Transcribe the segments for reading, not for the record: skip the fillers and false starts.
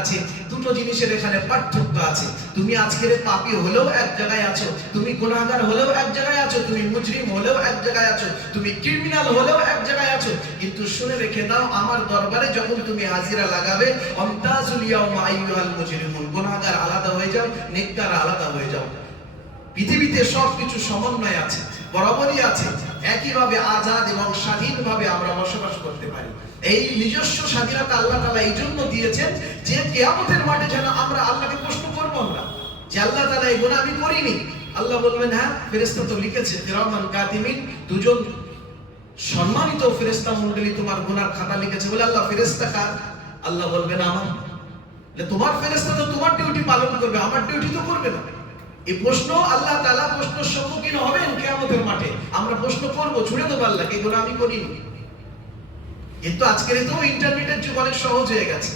আছে, দুটো জিনিসের এখানে পার্থক্য আছে। তুমি আজকের পাপী হলেও এক জায়গায় আছো, তুমি গুনাহগার হলেও এক জায়গায় আছো, তুমি মুজরিম হলেও এক জায়গায় আছো, তুমি ক্রিমিনাল হলেও এক জায়গায় আছো। কিন্তু শুনে রেখে দাও, আমার দরবারে যখন তুমি হাজিরা লাগাবে, আমতাজুল ইয়াউমা আইয়ুহাল মুজরিমুন, গুনাহগার আলাদা হয়ে যাও, নেককার আলাদা হয়ে যাও। পৃথিবীতে সবকিছু সমন্বয় আছে, বরাবরই আছে। একইভাবে আজাদ এবং স্বাধীনভাবে আমরা বসবাস করতে পারি। এই নিজস্ব স্বাধীনতা আল্লাহ তাআলা এই জন্য দিয়েছেন যে কিয়ামতের মাঠে যেন আমরা আল্লাহকে প্রশ্ন করব না যে আল্লাহ তাআলা এই গুনাহ আমি করিনি। আল্লাহ বলবেন হ্যাঁ, ফেরেশতা তো লিখেছে, কিরামান কাতিমিন, দুজন সম্মানিত ফেরেশতা মণ্ডলী তোমার গুনার খাতা লিখেছে। বলে আল্লাহ ফেরেশতা কার? আল্লাহ বলবেন আমার। তোমার ফেরেশতা তো তোমার ডিউটি পালন করবে, আমার ডিউটি তো করবে না। এই প্রশ্ন আল্লাহ তাআলা প্রশ্নের সম্মুখীন হবেন কিয়ামতের মাঠে। আমরা প্রশ্ন করব, ছুড়ে দেব আল্লাহকে, এগুলো আমি করিনি। কিন্তু আজকের তো ইন্টারনেটের যুগ অনেক সহজ হয়ে গেছে।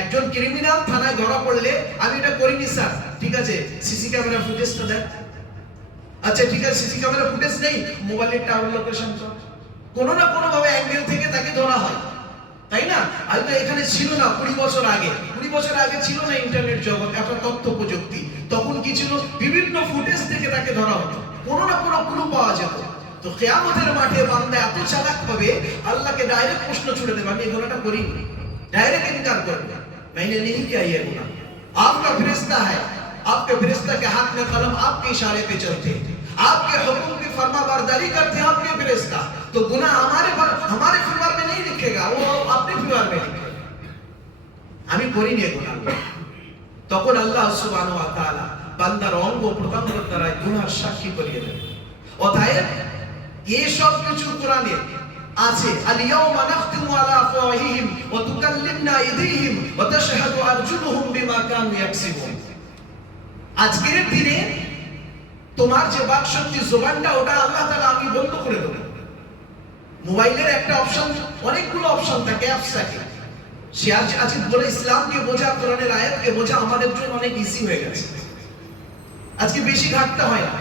একজন ক্রিমিনাল থানায় ধরা পড়লে, আমি এটা করিনি স্যার, ঠিক আছে সিসি ক্যামেরা ফুটেজটা দেন। আচ্ছা ঠিক আছে, সিসি ক্যামেরা ফুটেজ নেই, মোবাইলের টাওয়ার লোকেশন তো কোনো না কোনো ভাবে অ্যাঙ্গেল থেকে তাকে ধরা হয়, তাই না? হয়তো এখানে ছিল না 20 বছর আগে, 20 বছর আগে ছিল না ইন্টারনেট জগৎ, একটা তথ্য প্রযুক্তি। তখন কি ছিল? বিভিন্ন ফুটেজ থেকে তাকে ধরা হতো, কোনো না কোনো ক্লু পাওয়া যেত। তো কিয়ামতের মাঠে বান্দা এত চালাক হবে, আল্লাহকে ডাইরেক্ট প্রশ্ন ছুড়ে দেবে, আমি এই গুনাহটা করিনি। डायरेक्ट इनकार कर दिया, मैंने नहीं किया ये गुनाह। आपका फरिश्ता है, आपके फरिश्ता के हाथ में कलम, आपके इशारे पे चलते हैं, आपके हुक्म की फरमाबरदारी करते हैं आपके फरिश्ता। तो गुनाह हमारे फरमान में नहीं लिखेगा, वो अपने फरमान में लिखेगा। আমি করিনি এই গুনাহ। তখন আল্লাহ সুবহানাহু ওয়া তাআলা বান্দার অঙ্গ প্রত্যঙ্গ দ্বারা গুনাহ সাক্ষী করিয়ে দেন। অতএব এই সব কিছু কোরআনে আছে। আল-ইয়াওমা নাখতিমু আলা আফওয়াহিহিম ওয়া তুকাল্লিমনা আইদিহিম ওয়া তাশহাদু আরজুলুহুম বিমা কানু ইয়াকসিবুন। আজকের দিনে তোমার যে বাকশক্তি জবানটা, ওটা আল্লাহ তাআলা আমি বন্ধ করে দেব। মোবাইলের একটা অপশন, অনেকগুলো অপশন থাকে, অ্যাপস থাকে। সে আজ বলে ইসলামকে বোঝা, কোরআনের আয়াতকে বোঝা আমাদের জন্য অনেক ইজি হয়ে গেছে। আজকে বেশি ঘাটতে হয় না।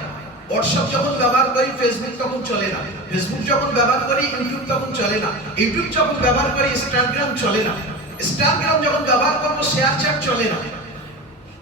হোয়াটসঅ্যাপ যখন ব্যবহার করি, ফেসবুক তখন চলে না। ফেসবুক যখন ব্যবহার করি, ইউটিউব তখন চলে না। ইউটিউব যখন ব্যবহার করি, ইনস্টাগ্রাম চলে না। ইনস্টাগ্রাম যখন ব্যবহার করব, শেয়ার চ্যাট চলে না।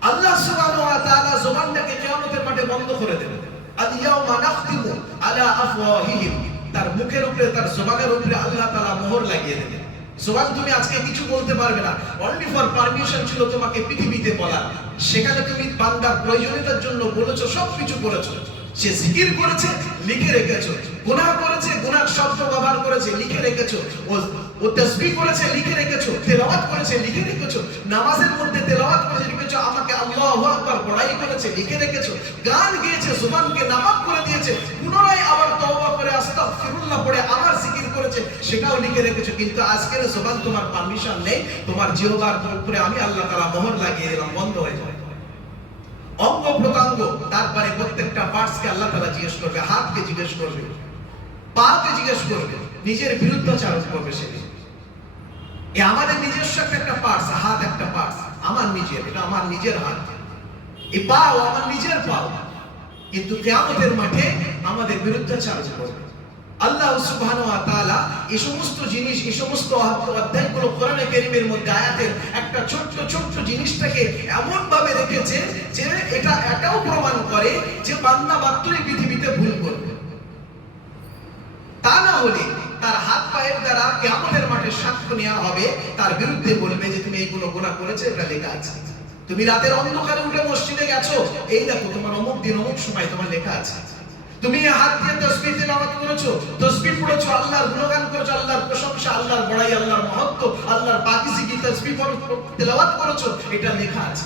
আল্লাহ সুবহানাহু ওয়া তাআলা জবানটাকে কিয়ামতের মাঠে বন্ধ করে দেবেন। আল-ইয়াওমা নাখতিমু আলা আফওয়াহিহিম, তার মুখের উপরে, তার জবানের উপরে আল্লাহ তাআলা মোহর লাগিয়ে দেবেন। জবান তুমি আজকে কিছু বলতে পারবে না। অনলি ফর পারমিশন ছিল তোমাকে পৃথিবীতে বলার। সেখানে তুমি বান্দার প্রয়োজনীয়তার জন্য বলেছো, সবকিছু করেছো। সে জিকির করেছে, লিখে রেখেছো। গুনাহ করেছে, গুনাহ শব্দ ব্যবহার করেছে, লিখে রেখেছো। ও তাসবিহ করেছে, লিখে রেখেছো। তেলাওয়াত করেছে, লিখে রেখেছো। নামাজের মধ্যে তেলাওয়াত করেছে, লিখেছো। আমাকে আল্লাহু আকবার বড়াই করেছে, লিখে রেখেছো। গান গেয়েছে, জবানকে নামাক করে দিয়েছে। পুনরায় আবার তওবা করে আস্তাগফিরুল্লাহ পড়ে আবার জিকির করেছে, সেটাও লিখে রেখেছো। কিন্তু আজকের জবান তোমার পারমিশন নেই, তোমার জিহ্বার উপরে আমি আল্লাহ তাআলা মোহর লাগিয়ে দিলাম, বন্ধ হয়ে যাবে। অঙ্গ প্রত্যঙ্গ, তারপরে প্রত্যেকটা পার্টসকে আল্লাহ তাআলা জিজ্ঞেস করবে। হাতকে জিজ্ঞেস করবে, পাকে জিজ্ঞেস করবে, নিজের বিরুদ্ধাচরণ করবে। সে এই আমাদের নিজস্ব একটা পার্টস, হাত একটা পার্টস, আমার নিজের, এটা আমার নিজের হাত। এই পাও আমার নিজের পাও, কিন্তু কিয়ামতের মাঠে আমাদের বিরুদ্ধাচরণ করবে। আল্লাহ সুবহানাহু ওয়া তাআলা এই সমস্ত জিনিস, এই সমস্ত অধ্যায়গুলো কোরআনে কারীমের মধ্যে আয়াতের একটা ছোট্ট ছোট্ট জিনিসটাকে এমন ভাবে রেখেছে যে এটাও প্রমাণ করে যে বান্দা মাত্রই পৃথিবীতে ভুল করবে। তা না হলে তার হাত পায়ের দ্বারা কিয়ামতের মাঠে সাক্ষ্য নেওয়া হবে, তার বিরুদ্ধে বলবে যে তুমি এইগুলো গুনাহ করেছো, এটা লেখা আছে। তুমি রাতের অন্ধকারে উঠে মসজিদে গেছো, এই দেখো তোমার অমুক দিন অমুক সময় তোমার লেখা আছে। তুমি হাত দিয়ে তাসবিহ তেলাওয়াত করেছো, তাসবিহ পড়েছো, আল্লাহর গুণগান করেছো, আল্লাহর প্রশংসা, আল্লাহর বড়াই, আল্লাহর মহত্ব, আল্লাহর পাকিজগি, তাসবিহ তেলাওয়াত করেছো, এটা লেখা আছে।